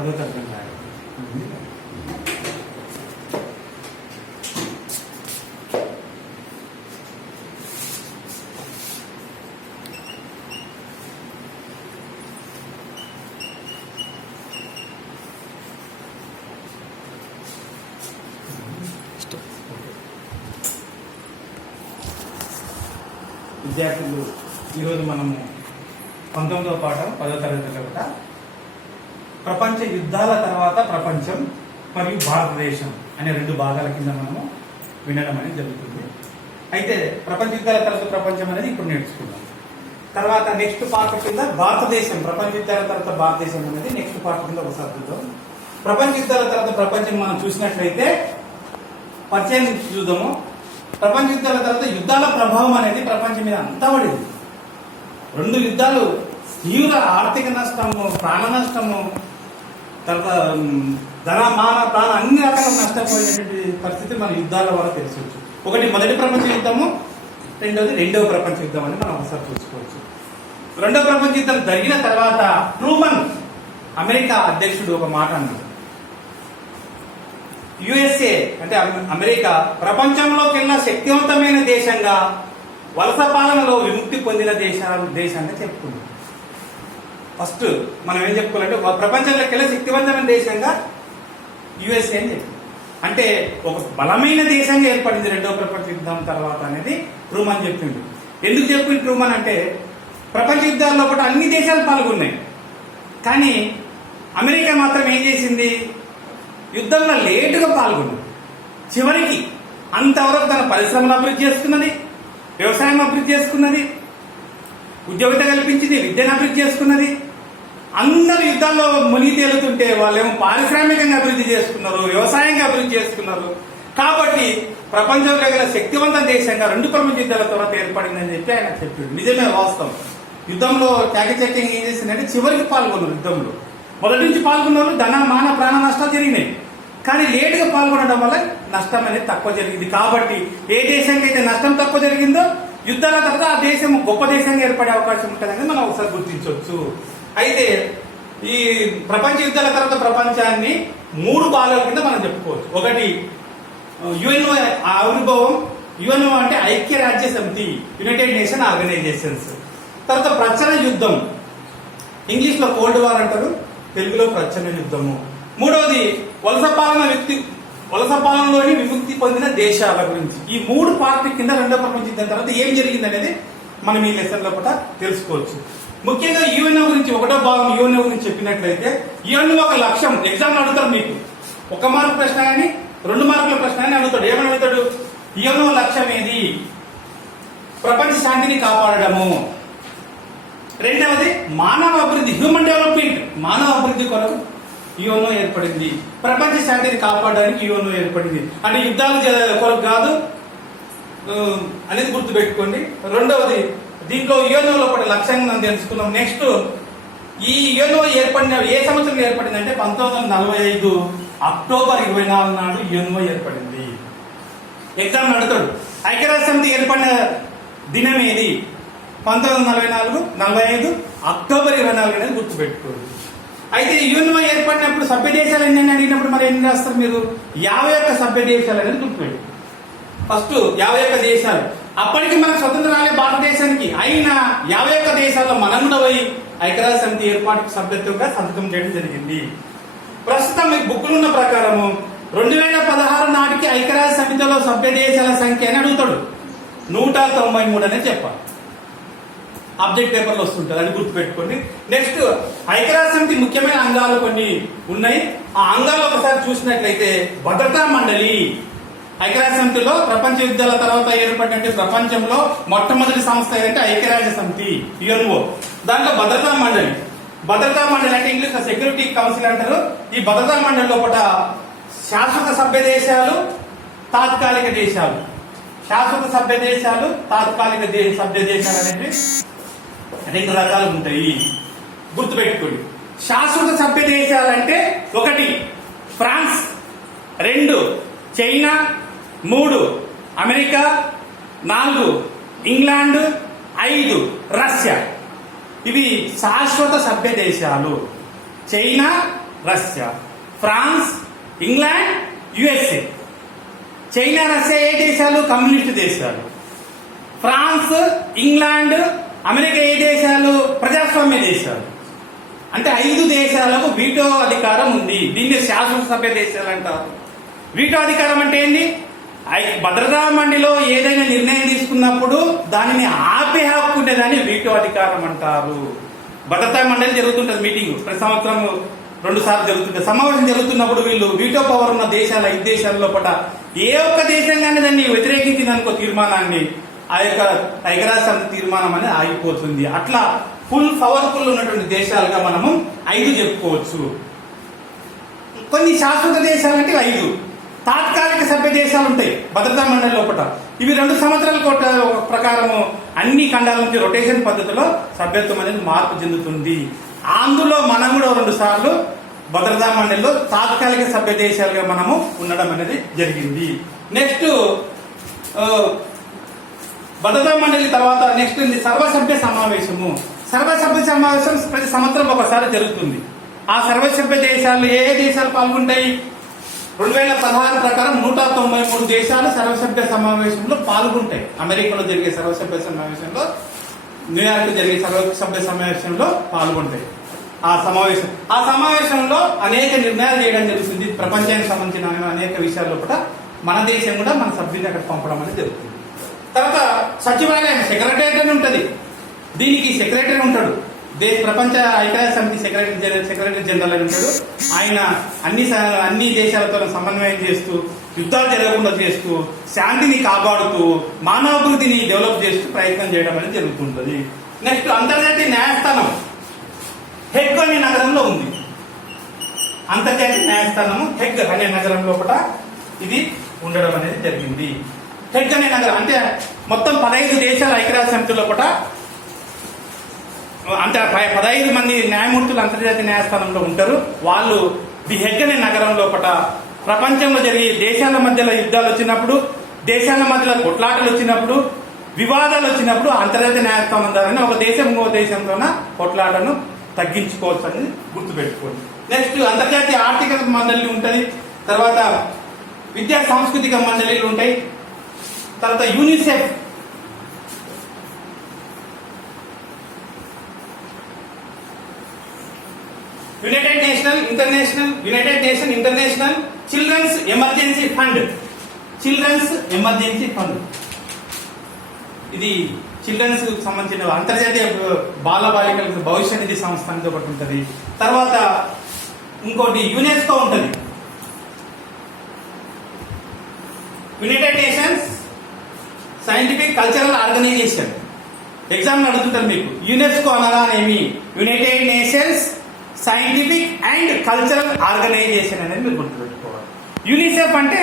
10వ తరగతి రాయాలి. విద్యార్థులు ఈరోజు మనము 19వ పాఠం 10వ తరగతిలో కూడా ప్రపంచ యుద్ధాల తర్వాత ప్రపంచం మరియు భారతదేశం అనే 2 భాగాల కింద మనము వినడం అనేది జరుగుతుంది. అయితే ప్రపంచ యుద్ధాల తర్వాత ప్రపంచం అనేది ఇప్పుడు నేర్చుకున్నాం. తర్వాత నెక్స్ట్ పార్ట్ కింద భారతదేశం, ప్రపంచ యుద్ధాల తర్వాత భారతదేశం అనేది నెక్స్ట్ పార్ట్ కింద ఒకసారి చూద్దాం. ప్రపంచ యుద్ధాల తర్వాత ప్రపంచం మనం చూసినట్లయితే పరిచయం చూద్దాము. ప్రపంచ యుద్ధాల తర్వాత యుద్ధాల ప్రభావం అనేది ప్రపంచం మీద అంతా పడింది. 2 యుద్ధాలు తీవ్ర ఆర్థిక నష్టము, ప్రాణ నష్టము, తర్వాత ధన మాన ప్రాణ అన్ని రకాల నష్టపోయినటువంటి పరిస్థితి మన యుద్ధాల వల్ల తెలుసుకోవచ్చు. ఒకటి మొదటి ప్రపంచ యుద్ధము, రెండోది 2వ ప్రపంచ యుద్ధం అని మనం ఒకసారి చూసుకోవచ్చు. 2వ ప్రపంచ యుద్ధం జరిగిన తర్వాత ట్రూమన్ అమెరికా అధ్యక్షుడు ఒక మాట అన్నాడు. యుఎస్ఏ అంటే అమెరికా ప్రపంచంలోకెల్లా శక్తివంతమైన దేశంగా, వలస పాలనలో విముక్తి పొందిన దేశంగా చెప్పుకుంది. ఫస్ట్ మనం ఏం చెప్పుకోవాలంటే ప్రపంచంలోకెల్లా శక్తివంతమైన దేశంగా యుఎస్ఏ అని చెప్పి, అంటే ఒక బలమైన దేశంగా ఏర్పడింది 2వ ప్రపంచ యుద్ధం తర్వాత అనేది ట్రూమన్ చెప్పింది. ఎందుకు చెప్పింది ట్రూమన్ అంటే ప్రపంచ యుద్ధాల్లో కూడా అన్ని దేశాలు పాల్గొన్నాయి, కానీ అమెరికా మాత్రం ఏం చేసింది, యుద్ధంలో లేటుగా పాల్గొన్నది. చివరికి అంతవరకు తన పరిశ్రమలు అభివృద్ధి చేసుకున్నది, వ్యవసాయం అభివృద్ధి చేసుకున్నది, ఉద్యోగిత కల్పించింది, విద్యను అభివృద్ధి చేసుకున్నది. అందరు యుద్ధాల్లో మునిగి తేలుతుంటే వాళ్ళేమో పారిశ్రామికంగా అభివృద్ధి చేసుకున్నారు, వ్యవసాయంగా అభివృద్ధి చేసుకున్నారు. కాబట్టి ప్రపంచంలో గల శక్తివంత దేశంగా 2 ప్రపంచ యుద్ధాల తర్వాత ఏర్పడిందని చెప్పి ఆయన చెప్పాడు. నిజమే, వాస్తవం. యుద్ధంలో చాకచక్యంగా ఏం చేసిందంటే చివరికి పాల్గొన్నారు. యుద్ధంలో మొదటి నుంచి పాల్గొన్నారు, ధన మాన ప్రాణ నష్టాలు జరిగినాయి, కానీ లేటుగా పాల్గొనడం వల్ల నష్టం అనేది తక్కువ జరిగింది. కాబట్టి ఏ దేశానికి అయితే నష్టం తక్కువ జరిగిందో యుద్ధాల తర్వాత ఆ దేశం గొప్ప దేశంగా ఏర్పడే అవకాశం ఉంటుందని మనం ఒకసారి గుర్తించవచ్చు. అయితే ఈ ప్రపంచ యుద్ధాల తర్వాత ప్రపంచాన్ని 3 భాగాల కింద మనం చెప్పుకోవచ్చు. ఒకటి యుఎన్ఓ ఆవిర్భావం. యుఎన్ఓ అంటే ఐక్యరాజ్య సమితి, యునైటెడ్ నేషన్ ఆర్గనైజేషన్స్. తర్వాత ప్రచ్ఛన్న యుద్ధం, ఇంగ్లీష్ లో కోల్డ్ వార్ అంటారు, తెలుగులో ప్రచ్ఛన్న యుద్ధము. 3వది వలస పాలనలోని విముక్తి పొందిన దేశాల గురించి. ఈ 3 పార్టీ కింద 2వ ప్రపంచ యుద్ధం తర్వాత ఏం జరిగింది అనేది మనం ఈ లెసన్ లో కూడా తెలుసుకోవచ్చు. ముఖ్యంగా యుఎన్ఓ గురించి 1వ భాగం యుఎన్ఓ గురించి చెప్పినట్లయితే యుఎన్ఓ ఒక లక్ష్యం. ఎగ్జామ్ అడుగుతాడు, మీకు 1 మార్కు ప్రశ్న కానీ 2 మార్కుల ప్రశ్న కానీ అడుగుతాడు. ఏమని అడుగుతాడు, యుఎన్ఓ లక్ష్యం ఏది, ప్రపంచ శాంతిని కాపాడడము. 2వది మానవ అభివృద్ధి, హ్యూమన్ డెవలప్మెంట్, మానవ అభివృద్ధి కొరకు యుఎన్ఓ ఏర్పడింది. ప్రపంచ శాంతిని కాపాడడానికి యుఎన్ఓ ఏర్పడింది. అంటే యుద్ధాలు కొరకు కాదు అనేది గుర్తుపెట్టుకోండి. 2వది దీంట్లో యుఎన్ఓలో కూడా లక్ష్యంగా మనం తెలుసుకున్నాం. నెక్స్ట్ ఈ యుఎన్ఓ ఏర్పడిన ఏ సంవత్సరం ఏర్పడింది అంటే 1945 అక్టోబర్ 24 నాడు యుఎన్ఓ ఏర్పడింది. ఎగ్జామ్ అడుగుతాడు, ఐక్యరాజ్య సమితి ఏర్పడిన దినం ఏది, 1945 అక్టోబర్ 24 అనేది గుర్తుపెట్టుకోండి. అయితే యుఎన్ఓ ఏర్పడినప్పుడు సభ్య దేశాలు ఎన్ని అడిగినప్పుడు మరి ఎన్ని రాస్తారు మీరు, 51 సభ్య దేశాలు అనేది గుర్తుపెట్టు. ఫస్ట్ 51 దేశాలు. అప్పటికి మనకు స్వతంత్రం రాలే భారతదేశానికి, అయినా 51 దేశాల్లో మనం కూడా పోయి ఐక్యరాజ్య సమితి ఏర్పాటుకు సభ్యత్వంగా సంతకం చేయడం జరిగింది. ప్రస్తుతం మీకు బుక్లు ఉన్న ప్రకారము 2016 నాటికి ఐక్యరాజ్య సమితిలో సభ్య దేశాల సంఖ్య అని అడుగుతాడు, 193 అనే చెప్పాలి. ఆబ్జెక్ట్ పేపర్లో వస్తుంటుంది, అది గుర్తుపెట్టుకోండి. నెక్స్ట్ ఐక్యరాజ్య సమితి ముఖ్యమైన అంగాలు కొన్ని ఉన్నాయి. ఆ అంగాలు ఒకసారి చూసినట్లయితే భద్రతా మండలి. ఐక్యరాజ్య సమితిలో ప్రపంచ యుద్ధాల తర్వాత ఏర్పడినట్టు ప్రపంచంలో మొట్టమొదటి సంస్థ ఏదంటే ఐక్యరాజ్య సమితి, యుఎన్ఓ. దాంట్లో భద్రతా మండలి అంటే ఇంగ్లీష్ లో సెక్యూరిటీ కౌన్సిల్ అంటారు. ఈ భద్రతా మండలి లోపల శాశ్వత సభ్య దేశాలు, తాత్కాలిక దేశాలు. శాశ్వత సభ్య దేశాలు, తాత్కాలిక సభ్య దేశాలు అనేవి 2 రకాలు ఉంటాయి, గుర్తుపెట్టుకోండి. శాశ్వత సభ్య దేశాలంటే 1 France, 2 China, 3 America, 4 England, 5 Russia. ఇవి శాశ్వత సభ్య దేశాలు. China, Russia, France, England, USA. China, Russia ఏ దేశాలు? కమ్యూనిస్ట్ దేశాలు. ఫ్రాన్స్, ఇంగ్లాండ్, అమెరికా ఏ దేశాలు? ప్రజాస్వామ్య దేశాలు. అంటే 5 దేశాలకు వీటో అధికారం ఉంది. దీన్ని శాసనసభ్య దేశాలు అంటారు. వీటో అధికారం అంటే ఏంటి? భద్రతా మండలిలో ఏదైనా నిర్ణయం తీసుకున్నప్పుడు దానిని ఆపే హక్కు ఉండేదాన్ని వీటో అధికారం అంటారు. భద్రతా మండలి జరుగుతుంటది మీటింగ్, ప్రతి సంవత్సరం 2 సార్లు జరుగుతుంటది. సమావేశం జరుగుతున్నప్పుడు వీళ్ళు వీటో పవర్ ఉన్న దేశాలు 5 దేశాల లోపల ఏ ఒక్క దేశంగానే దాన్ని వ్యతిరేకించిందనుకో తీర్మానాన్ని, ఆ యొక్క ఐక్యరాజ్య సమితి తీర్మానం అనేది ఆగిపోతుంది. అట్లా ఫుల్ పవర్ఫుల్ ఉన్నటువంటి దేశాలుగా మనము 5 చెప్పుకోవచ్చు. కొన్ని శాశ్వత దేశాలంటే 5. తాత్కాలిక సభ్య దేశాలు ఉంటాయి భద్రతా మండలి లోపల. ఇవి 2 సంవత్సరాల ప్రకారము అన్ని ఖండాల నుంచి రొటేషన్ పద్ధతిలో సభ్యత్వం అనేది మార్పు చెందుతుంది. అందులో మనం కూడా 2 సార్లు భద్రతా మండలిలో తాత్కాలిక సభ్య దేశాలుగా మనము ఉండడం అనేది జరిగింది. నెక్స్ట్ భద్రతా మండలి తర్వాత నెక్స్ట్ సర్వసభ్య సమావేశము. సర్వసభ్య సమావేశం ప్రతి సంవత్సరం ఒకసారి జరుగుతుంది. ఆ సర్వసభ్య దేశాలు ఏ దేశాలు పాల్గొంటాయి? 2016 ప్రకారం 193 దేశాలు సర్వసభ్య సమావేశంలో పాల్గొంటాయి. అమెరికాలో జరిగే సర్వసభ్య సమావేశంలో, న్యూయార్క్ జరిగే సర్వసభ్య సమావేశంలో పాల్గొంటాయి. ఆ సమావేశంలో అనేక నిర్ణయాలు చేయడం జరుగుతుంది. ప్రపంచానికి సంబంధించిన అనేక విషయాల్లో కూడా మన దేశం కూడా మన సభ్యుని అక్కడ పంపడం అనేది జరుగుతుంది. తర్వాత సచివాలయం, సెక్రటేరియట్ అని ఉంటుంది. దీనికి సెక్రటరీ ఉంటాడు. ప్రపంచ ఐక్యరాజ్య సమితి సెక్రటరీ జనరల్ అని ఉంటాడు. ఆయన అన్ని దేశాలతో సమన్వయం చేస్తూ, యుద్ధాలు జరగకుండా చేస్తూ, శాంతిని కాపాడుతూ, మానవాభివృద్ధిని డెవలప్ చేస్తూ ప్రయత్నం చేయడం అనేది జరుగుతుంటుంది. నెక్స్ట్ అంతర్జాతీయ న్యాయస్థానం హెగ్ అనే నగరంలో ఉంది. అంతర్జాతీయ న్యాయస్థానము హెగ్ అనే నగరం లోపల ఇది ఉండడం అనేది జరిగింది. హెగ్ అనే నగరం అంటే మొత్తం 15 దేశాల ఐక్యరాజ్య సమితి లోపల అంటే 15 మంది న్యాయమూర్తులు అంతర్జాతీయ న్యాయస్థానంలో ఉంటారు. వాళ్ళు ది హెగ్ అనే నగరం లోపల ప్రపంచంలో జరిగే దేశాల మధ్యలో యుద్ధాలు వచ్చినప్పుడు, దేశాల మధ్యలో కొట్లాటలు వచ్చినప్పుడు, వివాదాలు వచ్చినప్పుడు అంతర్జాతీయ న్యాయస్థానం ద్వారా ఒక దేశం ఇంకో దేశంలోన కొట్లాటను తగ్గించుకోవచ్చు అని గుర్తుపెట్టుకోండి. నెక్స్ట్ అంతర్జాతీయ ఆర్థిక మండలి ఉంటుంది. తర్వాత విద్యా సాంస్కృతిక మండలిలు ఉంటాయి. తర్వాత UNICEF, United Nation International Children's Emergency Fund. ఇది చిల్డ్రన్స్ సంబంధించిన అంతర్జాతీయ బాల బాలికలకు భవిష్య నిధి సంస్థ అనేది ఒకటి ఉంటుంది. తర్వాత ఇంకోటి యునెస్కో ఉంటుంది. United Nations Scientific Cultural Organization. Exam అడుగుతుంటారు మీకు, యునెస్కో అనగానేమి? United Nations Scientific and Cultural Organization అనేది మీరు గుర్తుపెట్టుకోవాలి. యూనిసెఫ్ అంటే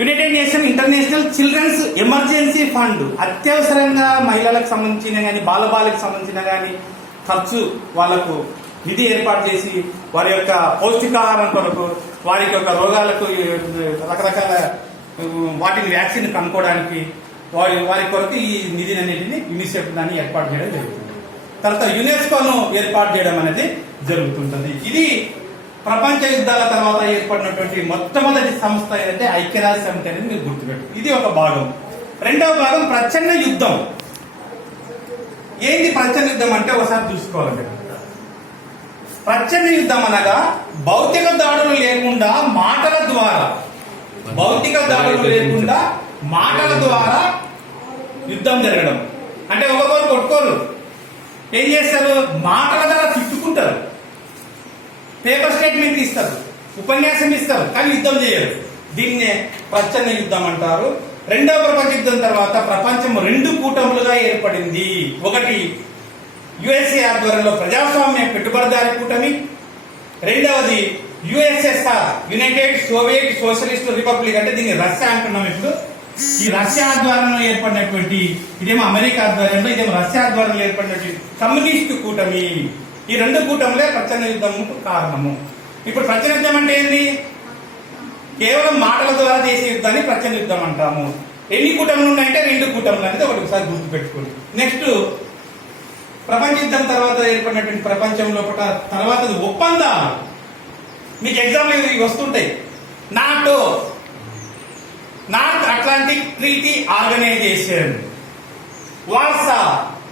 United Nation International Children's Emergency Fund. అత్యవసరంగా మహిళలకు సంబంధించిన కానీ బాలబాలికకు సంబంధించిన కానీ ఖర్చు వాళ్లకు నిధి ఏర్పాటు చేసి వారి యొక్క పౌష్టికాహారం కొరకు, వారి యొక్క రోగాలకు రకరకాల వాటిని వ్యాక్సిన్ కనుక్కోవడానికి వారి కొరకు ఈ నిధిని అన్నిటిని యూనిసెఫ్ దాన్ని ఏర్పాటు చేయడం జరుగుతుంది. తర్వాత యునెస్కోను ఏర్పాటు చేయడం అనేది జరుగుతుంటుంది. ఇది ప్రపంచ యుద్ధాల తర్వాత ఏర్పడినటువంటి మొట్టమొదటి సంస్థ ఏదంటే ఐక్యరాజ్య సమితి అనేది మీరు గుర్తుపెట్టు. ఇది ఒక భాగం. రెండవ భాగం ప్రచ్ఛన్న యుద్ధం. ఏంటి ప్రచ్ఛన్న యుద్ధం అంటే ఒకసారి చూసుకోవాలి. ప్రచ్ఛన్న యుద్ధం అనగా భౌతిక దాడులు లేకుండా మాటల ద్వారా యుద్ధం జరగడం. అంటే ఒకరు కొట్టుకోరు, ఏం చేస్తారు? మాటల ద్వారా తిట్టుకుంటారు, పేపర్ స్టేట్మెంట్ ఇస్తారు, ఉపన్యాసం ఇస్తారు, కానీ యుద్ధం చేయరు. దీన్నే ప్రచ్ఛన్న యుద్ధం అంటారు. రెండవ ప్రపంచ యుద్ధం తర్వాత ప్రపంచం 2 కూటములుగా ఏర్పడింది. ఒకటి యుఎస్ఏ ఆధ్వర్యంలో ప్రజాస్వామ్య పెట్టుబడిదారి కూటమి, రెండవది USSR United Soviet socialist republic, అంటే దీన్ని రష్యా అంటున్నాం ఇప్పుడు. ఈ రష్యా ఆధ్వర్యంలో ఏర్పడినటువంటి, ఇదేమో అమెరికా ఆధ్వర్యంలో, ఇదేమో రష్యా ఆధ్వర్యంలో ఏర్పడినటువంటి కమ్యూనిస్టు కూటమి. ఈ 2 కూటములే ప్రచ్ఛన్న యుద్ధంకు కారణము. ఇప్పుడు ప్రచ్ఛన్న యుద్ధం అంటే ఏంటి? కేవలం మాటల ద్వారా చేసే యుద్ధాన్ని ప్రచ్ఛన్న యుద్ధం అంటాము. ఎన్ని కూటములు ఉన్నాయంటే 2 కూటములు అనేది ఒకసారి గుర్తు పెట్టుకోండి. నెక్స్ట్ ప్రపంచ యుద్ధం తర్వాత ఏర్పడినటువంటి ప్రపంచంలో తర్వాత ఒప్పందాలు. మీకు ఎగ్జాంపుల్ ఇవి వస్తుంటాయి. NATO, North Atlantic Treaty Organization. Warsaw,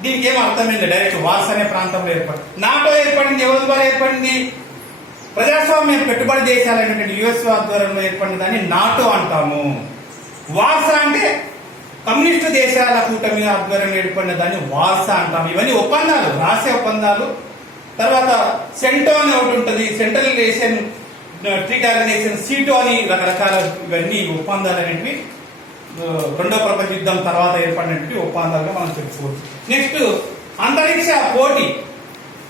దీనికి ఏం అర్థమైంది? డైరెక్ట్ వార్సా అనే ప్రాంతంలో ఏర్పడింది. నాటో ఏర్పడింది ఎవరి ద్వారా ఏర్పడింది? ప్రజాస్వామ్య పెట్టుబడి దేశాలైనటువంటి యుఎస్ ఆధ్వర్యంలో ఏర్పడిన దాన్ని నాటో అంటాము. వార్సా అంటే కమ్యూనిస్టు దేశాల కూటమి ఆధ్వర్యంలో ఏర్పడిన దాన్ని వార్సా అంటాము. ఇవన్నీ ఒప్పందాలు, రహస్య ఒప్పందాలు. తర్వాత సెంటో అని ఒకటి ఉంటుంది, సెంట్రల్ ఏషియన్ ట్రీట్ ఆర్గనైజేషన్, సీటో అని రకరకాల ఇవన్నీ ఒప్పందాలు అనేటివి రెండో ప్రపంచ యుద్ధం తర్వాత ఏర్పడినటువంటి ఒప్పందాలుగా మనం చెప్పుకోవచ్చు. నెక్స్ట్ అంతరిక్ష పోటీ.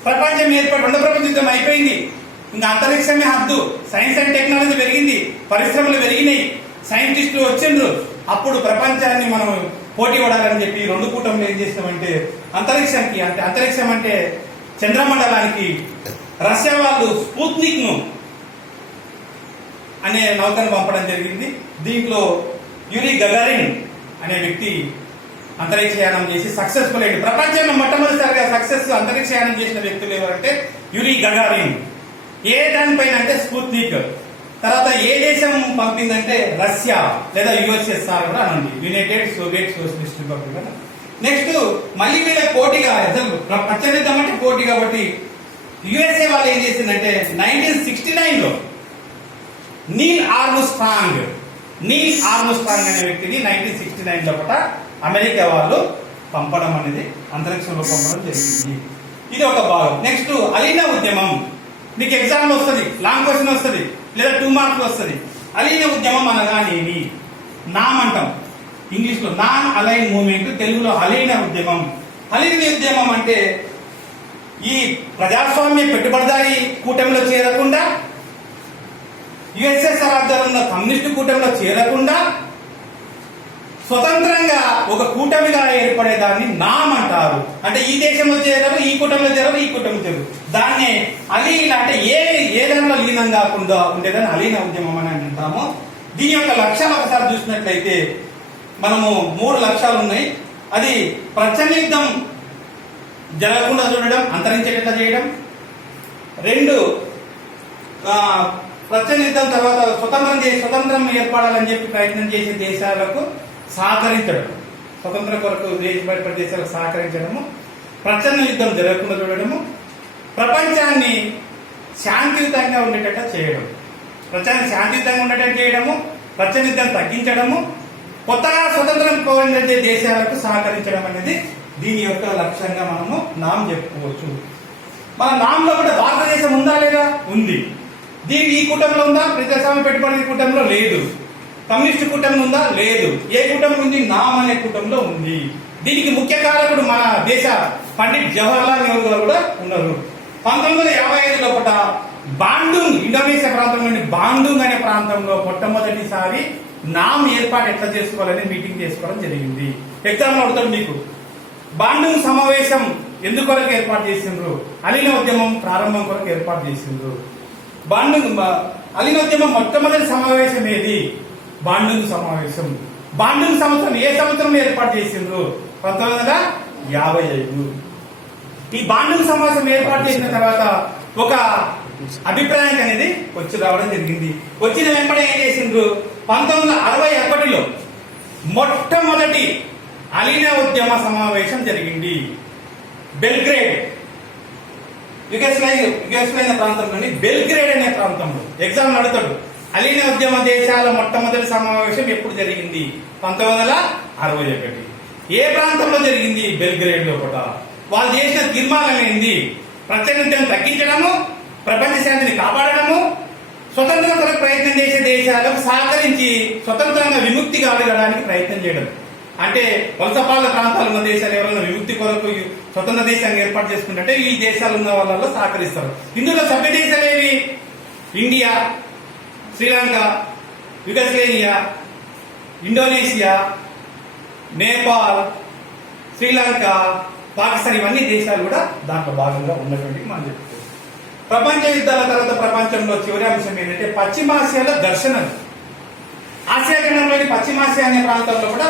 ప్రపంచం రెండో ప్రపంచ యుద్ధం అయిపోయింది, ఇంకా అంతరిక్షమే హద్దు. సైన్స్ అండ్ టెక్నాలజీ పెరిగింది, పరిశ్రమలు పెరిగినాయి, సైంటిస్టులు వచ్చిండ్రు. అప్పుడు ప్రపంచాన్ని మనం పోటీ పడాలని చెప్పి రెండు కూటములు ఏం చేసినామంటే అంతరిక్షానికి, అంటే అంతరిక్షం అంటే చంద్రమండలానికి రష్యా వాళ్ళు స్పుత్నిక్ ను అనే నౌకను పంపడం జరిగింది. దీంట్లో యూరీ గగారిన్ అనే వ్యక్తి అంతరిక్షయానం చేసి సక్సెస్ఫుల్ అయింది. ప్రపంచంలో మొట్టమొదటిసారిగా సక్సెస్ అంతరిక్షయానం చేసిన వ్యక్తులు ఎవరంటే యూరీ గగారిన్. ఏ దానిపైన అంటే స్పుత్నిక్. తర్వాత ఏ దేశం పంపిందంటే రష్యా లేదా యుఎస్ఎస్ఆర్ కూడా అనండి, United Soviet socialist republic. Next మళ్ళీ వీళ్ళ పోటీగా, అసలు ప్రపంచం అంటే పోటీ కాబట్టి యుఎస్ఏ వాళ్ళు ఏం చేసిందంటే 1969 లో నీల్ ఆర్మ్స్ట్రాంగ్ అనే వ్యక్తిని 1969 లోపల అమెరికా వాళ్ళు పంపడం అనేది, అంతరిక్షంలో పంపడం జరిగింది. ఇది ఒక భాగం. నెక్స్ట్ అలీనా ఉద్యమం. మీకు ఎగ్జామ్ లో వస్తుంది, లాంగ్ క్వశ్చన్ వస్తుంది, లేదా 2 మార్క్స్ వస్తుంది. అలీనా ఉద్యమం అనగానేమి? నామ్ అంటాం ఇంగ్లీష్ లో, నాన్ అలైన్ మూవ్మెంట్, తెలుగులో అలీనా ఉద్యమం. అలీనా ఉద్యమం అంటే ఈ ప్రజాస్వామ్య పెట్టుబడిదారీ కూటమిలో చేరకుండా, యుఎస్ఎస్ఆర్ ఆధ్వర్యంలో కమ్యూనిస్టు కూటమిలో చేరకుండా స్వతంత్రంగా ఒక కూటమిగా ఏర్పడేదాన్ని నామ్ అంటారు. అంటే ఈ దేశంలో చేరరు, ఈ కూటమిలో చేరరు, ఈ కూటమిలో చేరరు. దాన్నే అలీనా అంటే ఏ దాంట్లో లీనం కాకుండా ఉండేదాన్ని అలీనా ఉద్యమం అని అంటాము. దీని యొక్క లక్ష్యాలు ఒకసారి చూసినట్లయితే మనము 3 లక్ష్యాలు ఉన్నాయి. అది ప్రచండ యుద్ధం జరగకుండా చూడడం, అంతరించేటట్లా చేయడం. 2 ప్రచండ యుద్ధం తర్వాత స్వతంత్రం ఏర్పడాలని చెప్పి ప్రయత్నం చేసే దేశాలకు సహకరించడం, స్వతంత్ర కొరకు బయటపడే దేశాలకు సహకరించడము. ప్రచండ యుద్ధం జరగకుండా చూడడము. ప్రపంచాన్ని శాంతియుతంగా ఉండేటట్టు చేయడం, ప్రపంచాన్ని శాంతియుతంగా ఉండేటట్టు చేయడము. ప్రచండ యుద్ధం తగ్గించడము. కొత్తగా స్వతంత్రం కోరే దేశాలకు సహకరించడం అనేది దీని యొక్క లక్ష్యంగా మనము నామ్ చెప్పుకోవచ్చు. మన నామ్ లో కూడా భారతదేశం ఉందా లేదా? ఉంది. దీనికి ఈ కూటమిలో ఉందా? ప్రజాస్వామ్య పెట్టుబడి కూటమిలో లేదు. కమ్యూనిస్ట్ కూటమి ఉందా? లేదు. ఏ కూటమి ఉంది? నామ్ అనే కూటమిలో ఉంది. దీనికి ముఖ్య కారకుడు మన దేశ పండిట్ జవహర్లాల్ నెహ్రూ గారు కూడా ఉన్నారు. 1955 లోపల బాండుంగ్, ఇండోనేషియా ప్రాంతంలోని బాండుంగ్ అనే ప్రాంతంలో మొట్టమొదటిసారి నామ్ ఏర్పాటు ఎట్లా చేసుకోవాలని మీటింగ్ చేసుకోవడం జరిగింది. ఎగ్జామ్ లో అడుగుతాడు మీకు, బాండుంగ్ సమావేశం ఎందుకొరకు ఏర్పాటు చేసిండ్రు? అలీనా ఉద్యమం ప్రారంభం కొరకు ఏర్పాటు చేసిండ్రు. అలీనా ఉద్యమం మొట్టమొదటి సమావేశం ఏది? బాండుంగ్ సమావేశం. బాండుంగ్ సంవత్సరం ఏ సంవత్సరం ఏర్పాటు చేసిండ్రు? 1955. ఈ బాండుంగ్ సమావేశం ఏర్పాటు చేసిన తర్వాత ఒక అభిప్రాయం అనేది వచ్చి రావడం జరిగింది. వచ్చిన వెంబడే ఏం చేసిండ్రు? 1961లో మొట్టమొదటి అలీనా ఉద్యమ సమావేశం జరిగింది. బెల్గ్రేడ్, యుగోస్లావియా ప్రాంతంలోని బెల్గ్రేడ్ అనే ప్రాంతంలో. ఎగ్జామ్ అడుగుతాడు, అలీనా ఉద్యమ దేశాల మొట్టమొదటి సమావేశం ఎప్పుడు జరిగింది? 1961. ఏ ప్రాంతంలో జరిగింది? బెల్గ్రేడ్ లోపల. వాళ్ళు చేసిన తీర్మానం ఏంది? ప్రచండం తగ్గించడము, ప్రపంచ శాంతిని కాపాడడము, స్వతంత్రం కొరకు ప్రయత్నం చేసే దేశాలకు సహకరించి స్వతంత్రంగా విముక్తి కలగడానికి ప్రయత్నం చేయడం. అంటే వలసపాల ప్రాంతాలు ఉన్న దేశాలు ఎవరైనా విముక్తి కొరకు స్వతంత్ర దేశాన్ని ఏర్పాటు చేసుకుంటే ఈ దేశాలు ఉన్న వాళ్ళలో సహకరిస్తారు. ఇందులో సభ్య దేశాలు ఏవి? India, Sri Lanka, Yugoslavia, Indonesia, Nepal, Sri Lanka, Pakistan, ఇవన్నీ దేశాలు కూడా దాంట్లో భాగంగా ఉన్నటువంటి మనం చెప్పుకోవచ్చు. ప్రపంచ యుద్ధాల తర్వాత ప్రపంచంలో చివరి అంశం ఏంటంటే పశ్చిమాసియాలో ఘర్షణలు. ఆసియా ఖండంలోని పశ్చిమాసియా అనే ప్రాంతంలో కూడా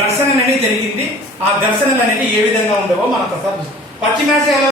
ఘర్షణలు అనేది జరిగింది. ఆ ఘర్షణలు అనేది ఏ విధంగా ఉండవో మనకు ఒకసారి పశ్చిమాసియాలో